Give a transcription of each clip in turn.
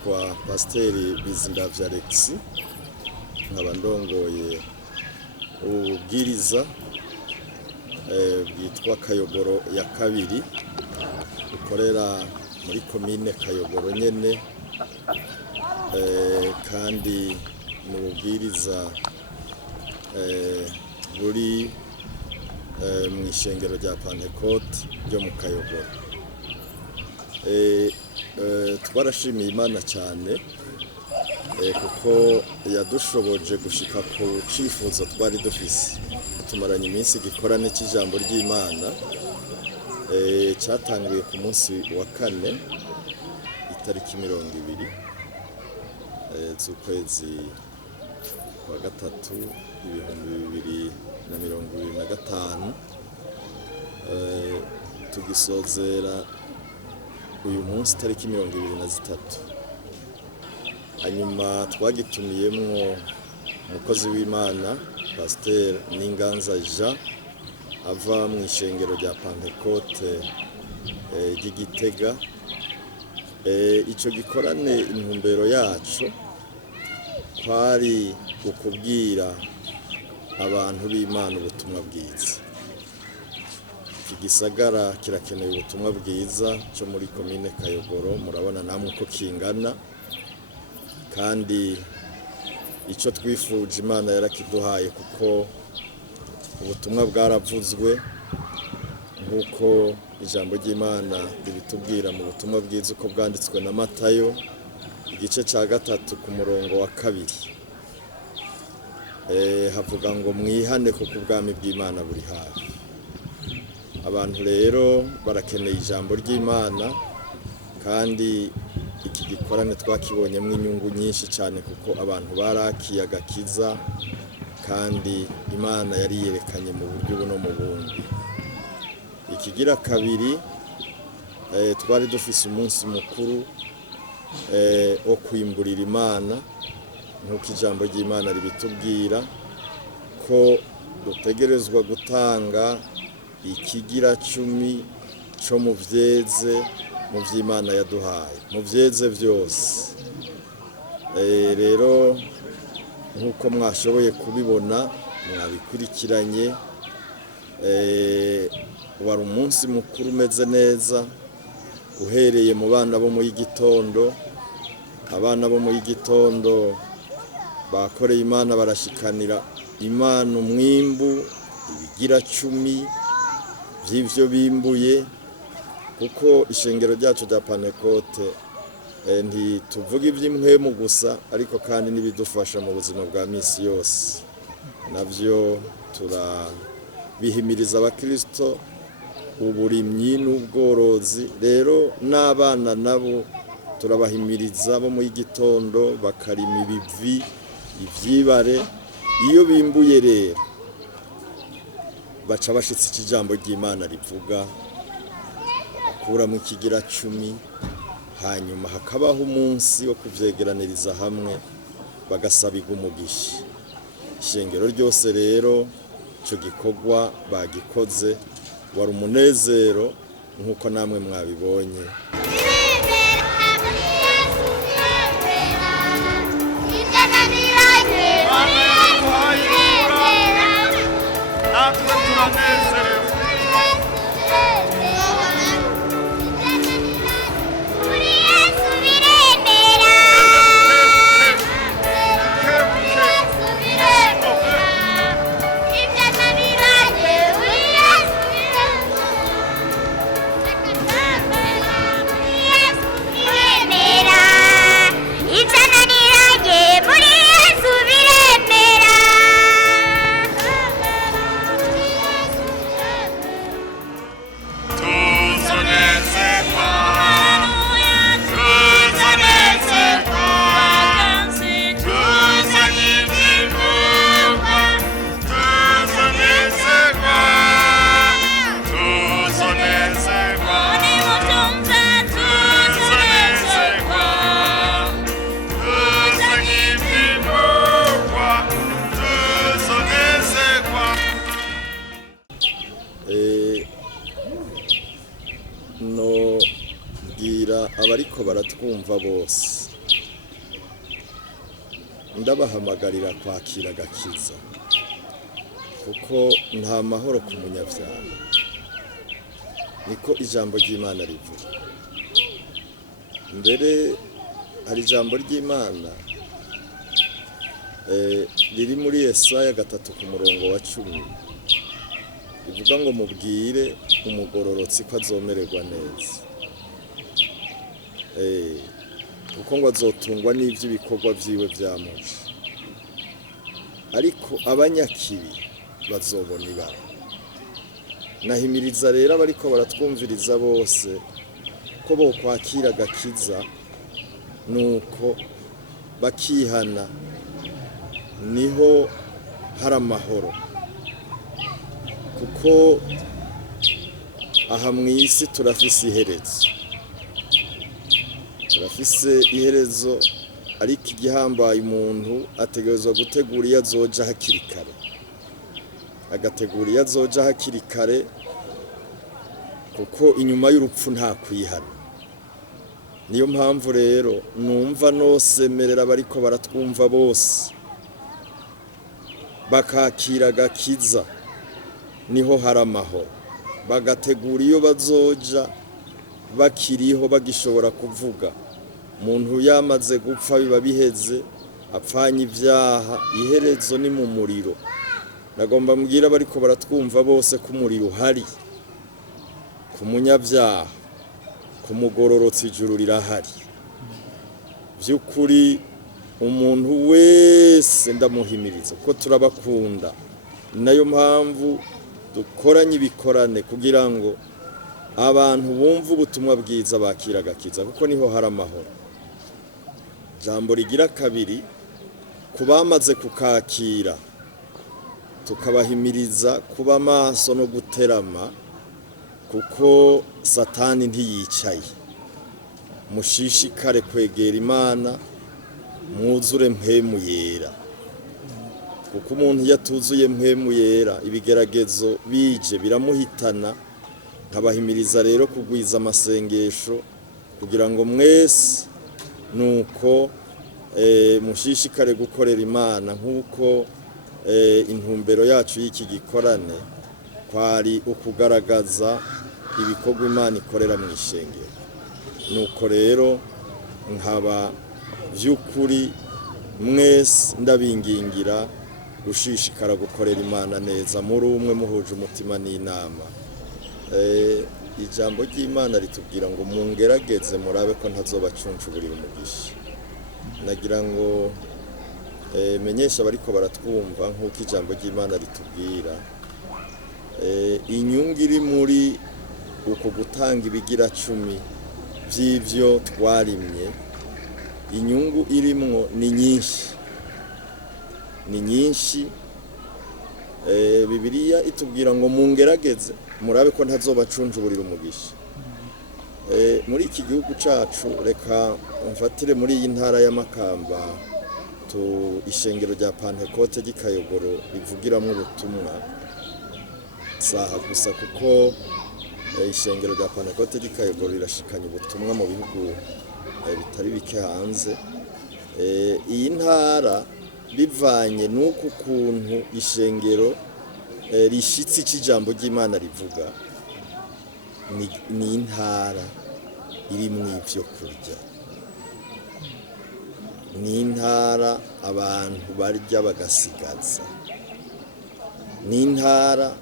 nitwa Pasiteri Bizindavya Alex, nkaba ndongoye ubwiriza bwitwa Kayogoro ya kabiri ukorera muri komine Kayogoro nyene, kandi ni ubwiriza buri mu ishengero rya Pentecote ryo mu Kayogoro. Twarashimiye Imana cyane kuko yadushoboje gushika ku cifuzo twari dufise. Tumaranye iminsi igikorane cy'ijambo ry'Imana cyatanguye ku munsi wa kane itariki 20 z'ukwezi kwa gatatu 2025, tugisozera uyu munsi tariki 23. Hanyuma twagitumiyemwo umukozi w'Imana Pasteur Ninganza Jean ava mu ishengero rya Pentecote ry'Igitega. Ico gikorane intumbero yacu kwari ukubwira abantu b'Imana ubutumwa bwiza. Iki gisagara kirakeneye ubutumwa bwiza cyo muri komine Kayogoro, murabona namwe uko kingana, kandi ico twifuje Imana yarakiduhaye kuko ubutumwa bwaravuzwe nk'uko ijambo ry'Imana ribitubwira mu butumwa bwiza uko bwanditswe na Matayo igice ca 3 ku murongo wa 2. Havuga ngo mwihane kuko ubwami bw'Imana buri hafi. Abantu rero barakeneye ijambo ry'Imana, kandi iki gikorane twakibonyemo inyungu nyinshi cyane kuko abantu barakiye agakiza, kandi Imana yari yerekanye mu buryo buno mu bundi. Ikigira kabiri, twari dufise umunsi mukuru wo kwimburira Imana, nk'uko ijambo ry'Imana ribitubwira ko dutegerezwa gutanga ikigira 10 cyo mu vyeze mu vy'Imana yaduhaye, mu vyeze vyose. Rero nk'uko mwashoboye kubibona mwabikurikiranye, wari umunsi mukuru umeze neza, uhereye mu bana bo mu y'igitondo. Abana bo mu y'igitondo bakoreye Imana, barashikanira Imana umwimbu ibigira 10 vy'ivyo bimbuye, kuko ishengero ryacu rya Pentecote ntituvuga ivy'impwemu gusa, ariko kandi n'ibidufasha mu buzima bwa misi yose. Navyo turabihimiriza abakristo, uburimyi n'ubworozi. Rero n'abana nabo turabahimiriza bo mu y'igitondo bakarima ibivi, ivyibare. Iyo bimbuye rero baca bashitse ikijambo ry'Imana rivuga, bakuramo ikigira 10, hanyuma hakabaho umunsi wo kuvyegeraniriza hamwe bagasabirwa umugisha. Ishengero ryose rero ico gikorwa bagikoze, wari umunezero nk'uko namwe mwabibonye. no bwira abariko baratwumva bose ndabahamagarira kwakira agakiza kuko nta mahoro ku munyabyaha, niko ijambo ry'Imana rivuga. Mbere hari ijambo ry'Imana riri muri Yesaya 3 ku murongo wa 10 rivuga ngo mubwire umugororotsi ko azomererwa neza, kuko ngo azotungwa n'ivy'ibikorwa vyiwe vyamuca, ariko abanyakibi bazobona ibara. Nahimiriza rero abariko baratwumviriza bose ko bokwakira agakiza, nuko bakihana, niho hari amahoro. Kuko aha mw'isi turafise iherezo, ariko igihambaye umuntu ategerezwa gutegura iyo azoja hakiri kare, agategura iyo azoja hakiri kare, kuko inyuma y'urupfu nta kwihana. Niyo mpamvu rero numva nosemerera bariko baratwumva bose bakakira agakiza, niho hari amahoro, bagategura iyo bazoja bakiriho bagishobora kuvuga. Umuntu yamaze gupfa biba biheze, apfanye ibyaha, iherezo ni mu muriro. Nagomba mbwira bariko baratwumva bose ko umuriro uhari ku munyabyaha, ku mugororotsi ijuru rirahari. By'ukuri umuntu wese ndamuhimiriza ko turabakunda, nayo mpamvu dukoranye ibikorane kugira ngo abantu bumva ubutumwa bwiza bakira agakiza, kuko niho hari amahoro. Jambo rigira kabiri, kubamaze kukakira tukabahimiriza kuba maso no guterama, kuko Satani ntiyicaye. Mushishikare kwegera Imana, mwuzure mpwemu yera, kuko umuntu yatuzuye mpwemu yera ibigeragezo bije biramuhitana. Nkabahimiriza rero kugwiza amasengesho kugira ngo mwese nuko mushishikare gukorera Imana, nk'uko intumbero yacu y'iki gikorane kwari ukugaragaza ibikorwa Imana ikorera mu ishengero. Nuko rero nkaba by'ukuri mwese ndabingingira gushishikara gukorera Imana neza, muri umwe muhuje umutima n'inama. Ijambo ry'Imana ritubwira ngo mungerageze murabe ko ntazobacuncuburira umugisha. Nagira ngo menyesha bariko baratwumva nk'uko ijambo ry'Imana ritubwira, inyungu iri muri uko gutanga ibigira 10 by'ivyo twarimye, inyungu irimwo ni nyinshi. Bibiliya itubwira ngo mungerageze murabe ko ntazobacuncuburira umugisha. Muri iki gihugu cacu, reka mfatire muri iyi ntara ya Makamba, ishengero rya Pantekote ry'Ikayogoro rivugiramwo ubutumwa saha gusa, kuko ishengero rya Pantekote ry'Ikayogoro rirashikanya ubutumwa mu bihugu bitari bike hanze. Iyi ntara bivanye n'uko ukuntu ishengero rishitsi cy'ijambo ry'Imana rivuga, ni intara irimwo ivyo kurya, ni intara abantu barya bagasigaza, ni intara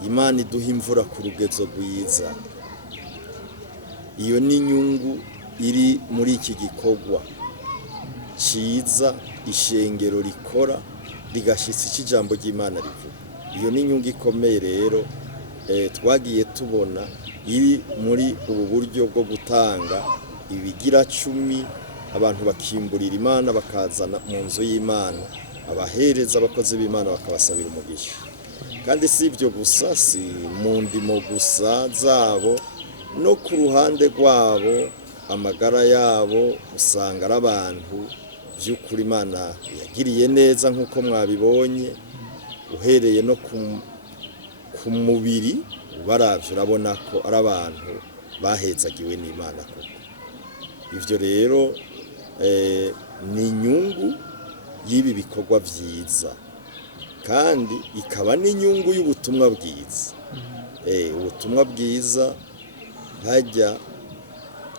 Imana iduha imvura ku rugezo rwiza. Iyo ni inyungu iri muri iki gikorwa ciza ishengero rikora rigashitsa cy'ijambo ry'Imana rivuga. Iyo ni inyungu ikomeye rero twagiye tubona iri muri ubu buryo bwo gutanga ibigira 10, abantu bakimburira Imana bakazana mu nzu y'Imana, abahereza abakozi b'Imana bakabasabira umugisha. Kandi si ibyo gusa, si mu ndimo gusa zabo, no ku ruhande rwabo amagara yabo usanga ari abantu by'ukuri Imana yagiriye neza nk'uko mwabibonye. Uhereye no ku mubiri ubaravye urabona ko ari abantu bahezagiwe n'Imana koko. Ivyo rero ni inyungu y'ibi bikorwa vyiza kandi ikaba n'inyungu y'ubutumwa bwiza. Ubutumwa bwiza hajya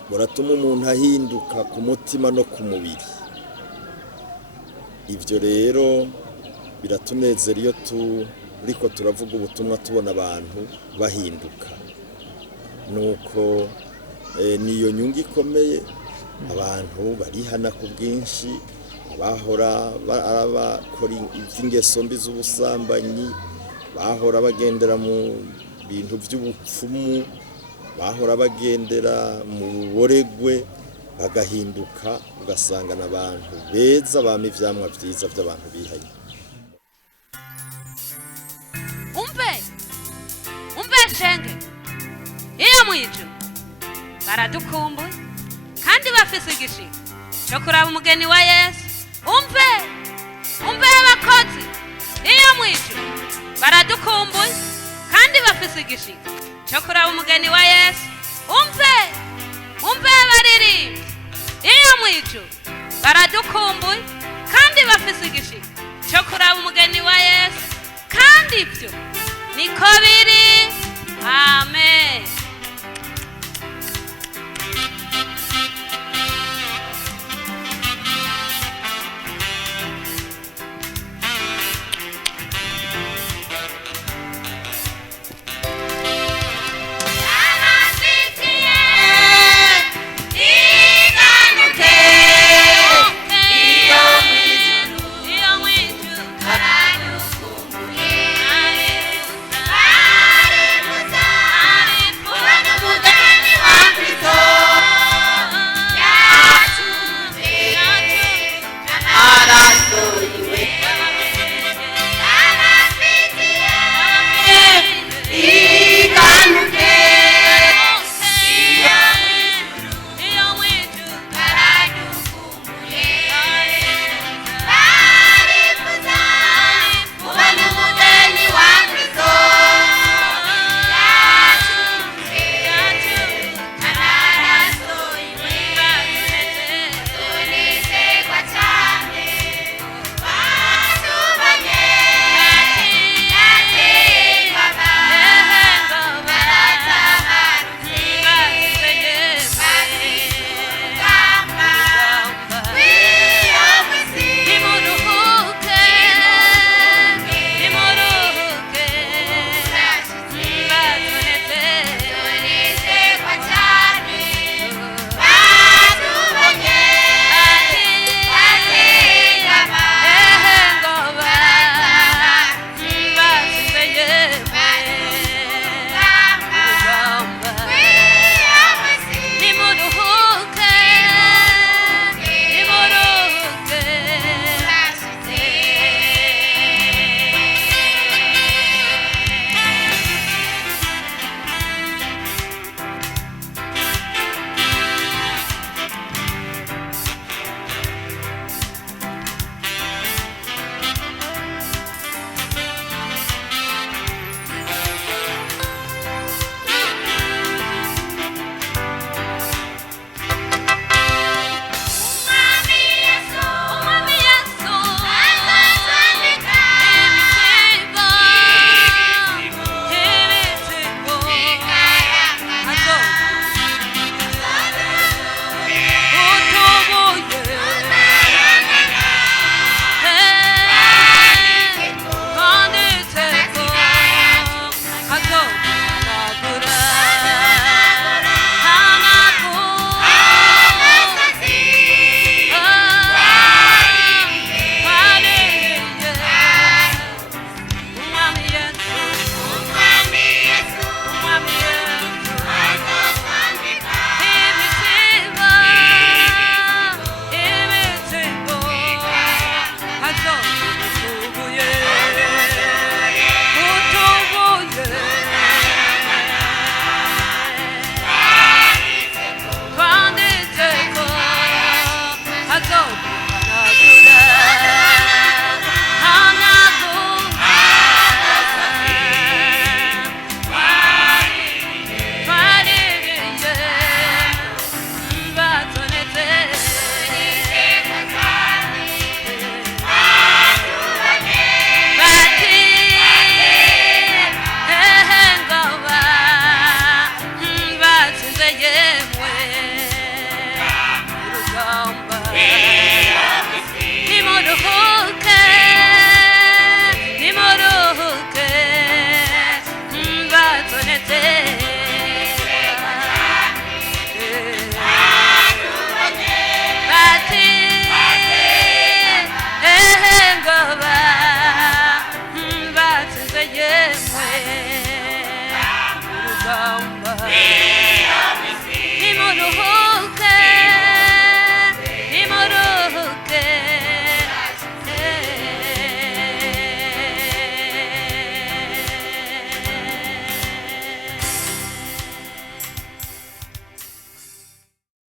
buratuma umuntu ahinduka ku mutima no ku mubiri. Ivyo rero biratunezera iyo turiko turavuga ubutumwa tubona abantu bahinduka, nuko niyo nyungu ikomeye. Abantu barihana ku bwinshi, bahora bakora ingeso mbi z'ubusambanyi, bahora bagendera mu bintu by'ubupfumu, bahora bagendera mu buboregwe, bagahinduka ugasanga n'abantu beza bama ivyamwa vyiza by'abantu bihaye. umve shenge iyo mwicu baradukumbuye kandi bafise igishika cyo kuraba umugeni wa Yesu. umve abakozi iyo mwicu baradukumbuye kandi bafise igishika cyo kuraba umugeni wa Yesu. umve abaririmbyi iyo mwicu baradukumbuye kandi bafise igishika cyo kuraba umugeni wa Yesu. kandi ibyo niko biri. Amen.